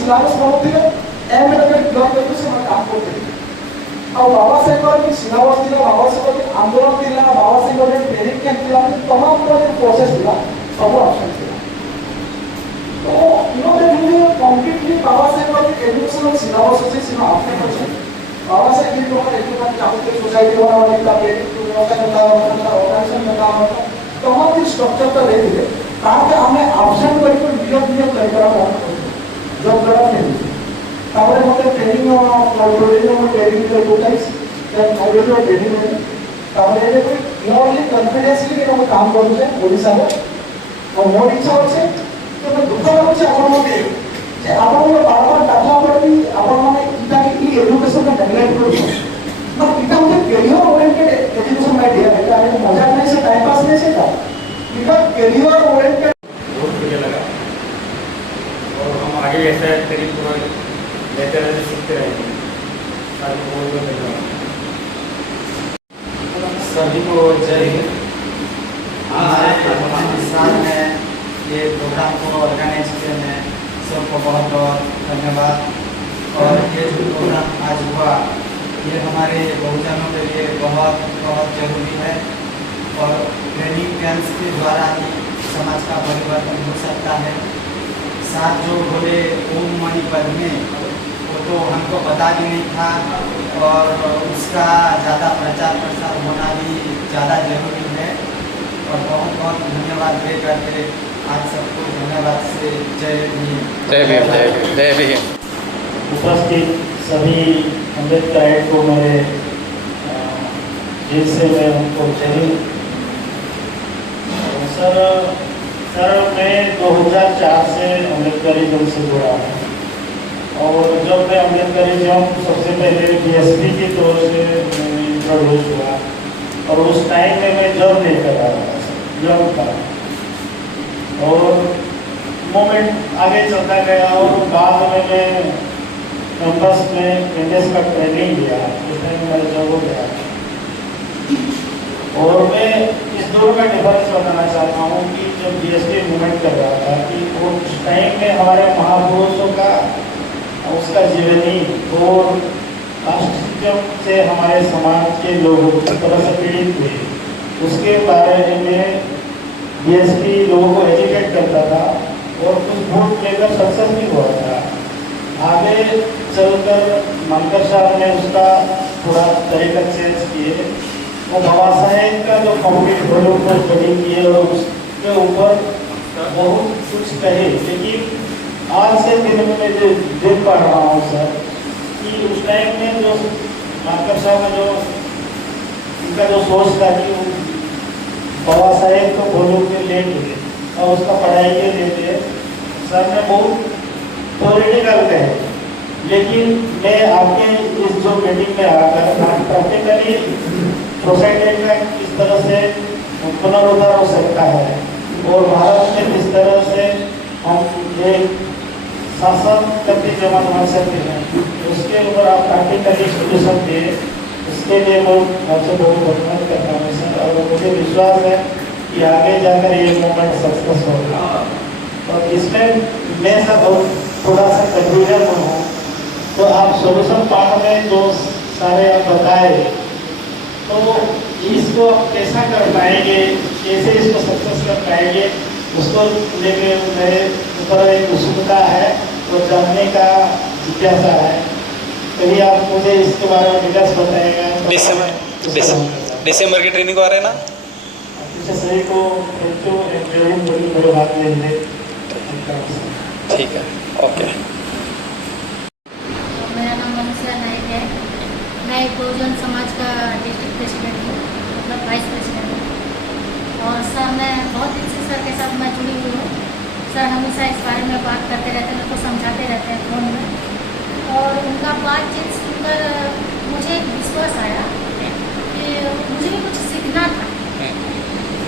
Syllabus बनाते M block level से काम करते बाबा साहेब सिलेबस थी बाबा साहेब आंदोलन थी बाबा साहेब ट्रेनिंग कैंप थी तमाम प्रोसेस थी सब ऑप्शन थी तो completely Baba Saheb education syllabus अच्छे सीमा आपने बाबा साहेब ये लोग चाहते सोसाइटी बनाने का ऑर्गेनाइजेशन तमाम स्ट्रक्चर तो लेते ताकि हमें ऑप्शन करके नियम नियम तरीका जब करा नहीं ताकि मतलब ट्रेनिंग ट्रेनिंग दो टाइप्स ट्रेनिंग ताकि ये कोई मोरली कॉन्फिडेंसली के हम काम करू छे ओडिसा में और मोर इच्छा होचे तो मैं दुख लाଗୁଛି ଆପଣଙ୍କୁ ଯେ ଆପଣଙ୍କ ବାରବାର କଥା ପ୍ରତି ଆପଣମାନେ ଇଟା କି ଏଜୁକେସନ ଟା ଡେଭଲପ କରୁଛନ୍ତି ମାନେ ଇଟା ଗୋଟେ କ୍ୟାରିୟର ओरिएंटेड एजुकेशन का आइडिया है कि मजा नहीं से टाइम पास नहीं से था इनका कैरियर ओरिएंटेड बहुत बढ़िया लगा और हम आगे ऐसा ट्रेनिंग पूरा लेते रहते सीखते रहेंगे सारी बहुत बहुत धन्यवाद सभी को जय हिंद। हमारे पाकिस्तान में ये प्रोग्राम को ऑर्गेनाइज किए हैं सबको बहुत बहुत धन्यवाद। और ये जो प्रोग्राम आज हुआ ये हमारे बहुजनों के लिए बहुत बहुत जरूरी है और ट्रेनिंग कैंप्स के द्वारा ही समाज का परिवर्तन हो सकता है। साथ जो बोले ओम मणि पद्मे वो तो हमको पता भी नहीं था और उसका ज़्यादा प्रचार प्रसार होना भी ज़्यादा जरूरी है और बहुत बहुत धन्यवाद दे करके आज सबको धन्यवाद से जय भीम। जय भीम जय भीम जय भीम। उपस्थित सभी अम्बेडकर को मेरे दिल से मैं उनको जय सर मैं 2004 से अम्बेडकरिज्म से जुड़ा हूँ और जब मैं अम्बेडकरिज्म सबसे पहले DSP के तौर से इंट्रोड्यूस हुआ और उस टाइम में मैं जॉब नहीं कर रहा था जॉब था और मोमेंट आगे चलता गया और बाद में मैं कैंपस में एनएस का ट्रेनिंग लिया उस टाइम मेरा जॉब हो गया और मैं इस दोनों का डिफरेंस बताना चाहता हूँ कि जब DSP मूवमेंट कर रहा था कि उस टाइम में हमारे महापुरुषों का उसका जीवनी और राष्ट्रम से हमारे समाज के लोग किस तरह से पीड़ित हुए उसके बारे में DSP लोगों को एजुकेट करता था और कुछ वोट लेकर सक्सेस भी हुआ था। आगे चलकर मनकर साहब ने उसका थोड़ा तरीका चेंज किए वो बाबा साहेब का जो कम्प्लीट वॉल्यूम को स्टडी किए और उसके ऊपर बहुत कुछ कहे लेकिन आज से दिन में मैं देख पा रहा हूँ सर कि उस टाइम में जो मनकर साहब का जो इनका जो सोच था कि बाबा साहेब को वॉल्यूम में ले लिए और उसका पढ़ाई के लेते सर ने बहुत थ्योरेटिकल कहे लेकिन मैं आपके इस जो मीटिंग में आकर प्रैक्टिकली सोसाइटी में किस तरह से पुनरुद्धार हो सकता है और भारत में किस तरह से हम एक शासन करके जमा बन सकते हैं उसके ऊपर आप प्रैक्टिकली सोल्यूशन दिए इसके लिए मैं आपसे बहुत धन्यवाद करता हूँ सर और मुझे विश्वास है कि आगे जाकर ये मूवमेंट सक्सेस होगा और इसमें मैं सब थोड़ा सा कंफ्यूजन में हूँ तो आप सोल्यूशन पार्ट में जो सारे आप बताए तो इसको कैसा कर पाएंगे कैसे इसको सक्सेस कर पाएंगे उसको लेके मेरे ऊपर एक उत्सुकता है और जानने का जिज्ञासा है कभी आप मुझे इसके बारे में डिटेल्स बताएगा। दिसंबर की ट्रेनिंग को आ रहे हैं ना सभी को मेरे बात लेंगे ठीक है ओके। मेरा नाम मनुष्या नायक है मैं एक बहुजन समाज का डिस्ट्रिक्ट प्रेसिडेंट हूँ मतलब वाइस प्रेसिडेंट हूँ और सर मैं बहुत दिन से सर के साथ मैं जुड़ी हुई हूँ। सर हमेशा इस बारे में बात करते रहते हैं मेरे को समझाते रहते हैं फ़ोन में और उनका बातचीत सुनकर मुझे एक विश्वास आया कि मुझे भी कुछ सीखना था।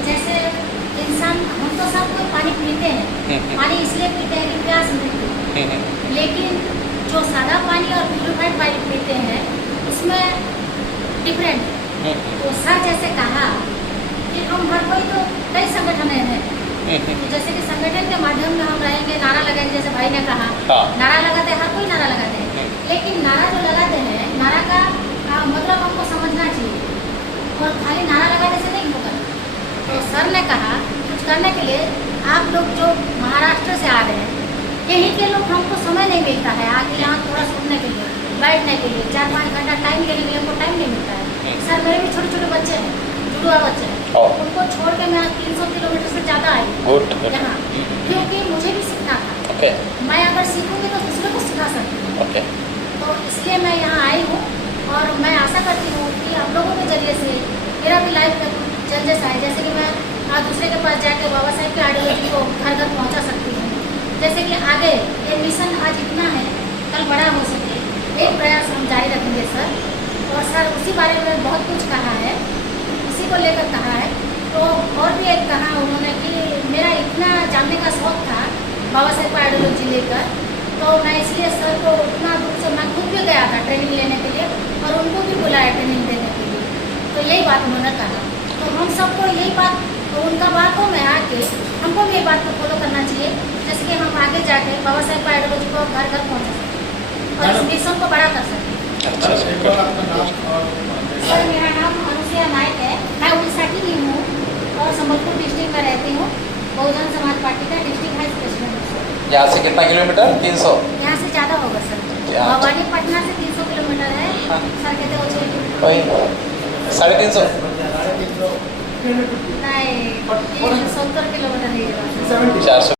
जैसे इंसान हम तो सब कोई पानी पीते हैं पानी इसलिए पीते हैं कि प्यास मिलती है लेकिन जो सादा पानी और प्यूरिफाइड पानी पीते हैं उसमें डिफरेंट है। तो सर जैसे कहा कि हम हर कोई तो कई संगठन हैं तो जैसे कि संगठन के माध्यम में हम रहेंगे, नारा लगाएंगे, जैसे भाई ने कहा हाँ। नारा लगाते हैं, हर कोई नारा लगाते हैं, लेकिन नारा जो लगाते हैं, नारा का मतलब हमको समझना चाहिए और खाली नारा लगाने से नहीं होगा। तो सर ने कहा कुछ करने के लिए आप लोग जो महाराष्ट्र से आ रहे हैं, यहीं के लोग, हमको समय नहीं मिलता है आके यहाँ थोड़ा सुनने के लिए, बैठने के लिए, 4-5 घंटा टाइम लेने के लिए हमको टाइम नहीं मिलता है। सर मेरे भी छोटे छोटे बच्चे हैं, जुड़वा बच्चे हैं, उनको छोड़ के मैं 300 किलोमीटर से ज़्यादा आई गुड यहाँ, क्योंकि मुझे भी सीखना था। ओके मैं अगर सीखूंगी तो दूसरे को सिखा सकती हूँ। ओके तो इसलिए मैं यहाँ आई हूँ और मैं आशा करती हूँ कि आप लोगों के जरिए से मेरा भी लाइफ में चेंजेस आए, जैसे कि मैं दूसरे के पास जाके बाबा साहेब की आइडियोलॉजी को घर घर पहुँचा सकती हूँ। जैसे कि आगे ये मिशन आज इतना है, कल बड़ा हो सके, एक प्रयास हम जारी रखेंगे सर। और सर उसी बारे में बहुत कुछ कहा है, उसी को लेकर कहा है। तो और भी एक कहा उन्होंने कि मेरा इतना जानने का शौक था बाबा साहेब का आइडियोलॉजी लेकर, तो मैं इसलिए सर को उतना दूर से मैं खुद भी गया था ट्रेनिंग लेने के लिए और उनको भी बुलाया ट्रेनिंग देने के लिए। तो यही बात उन्होंने कहा, तो हम सबको यही बात, तो उनका बातों में आके हमको भी ये बात को फॉलो करना चाहिए, जैसे कि हम आगे जाके बाबा साहेब का आइडियोलॉजी को घर घर पहुँचा सकें और इस मिशन को बड़ा कर सकें। अच्छा सर मेरा नाम अनुसुया नायक है, मैं उड़ीसा की ही हूँ और संबलपुर डिस्ट्रिक्ट में रहती हूँ। बहुजन समाज पार्टी का डिस्ट्रिक्ट वाइस प्रेसिडेंट हूँ सर। यहाँ से कितना किलोमीटर? 300। यहाँ से ज़्यादा होगा सर, क्या? भवानी पटना से 300 किलोमीटर है, हाँ। सर कहते हो 6 किलोमीटर। वही 350। नहीं 70 किलोमीटर नहीं है। 70 400